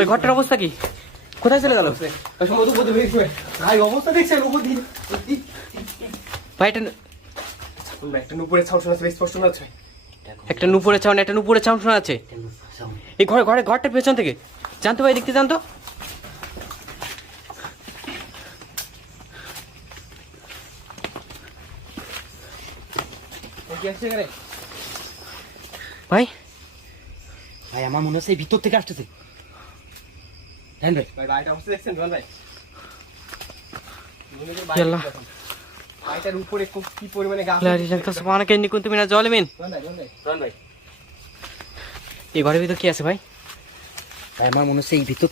ওই ঘরটার অবস্থা কি? কোথায় চলে গেল? ভাই অবস্থা দেখছেন উপর দিন ভাই এটা একটা উপরে ছাউন শোনা স্পষ্ট হচ্ছে। একটা নুপুরের ছাউন একটা নুপুরের ছাউন শোনা আছে। এই ঘরে ঘরে ঘরটার পেছন থেকে। জানতো ভাই দেখতে জানতো ভাই ভাই আমার মনে হচ্ছে এই ভিতর থেকে আসতেছে। হ্যাঁ ভাই? ভাই ভাইটা অবস্থা দেখছেন রন ভাই? ইয়াল্লাহ। ভাইটার উপরে কি পরিমাণে গাছ সুবহানাকা জালিমিন ভাই ভাই। এই ঘরের ভিতর কি আছে ভাই? ভাই আমার মনে হচ্ছে এই ভিতর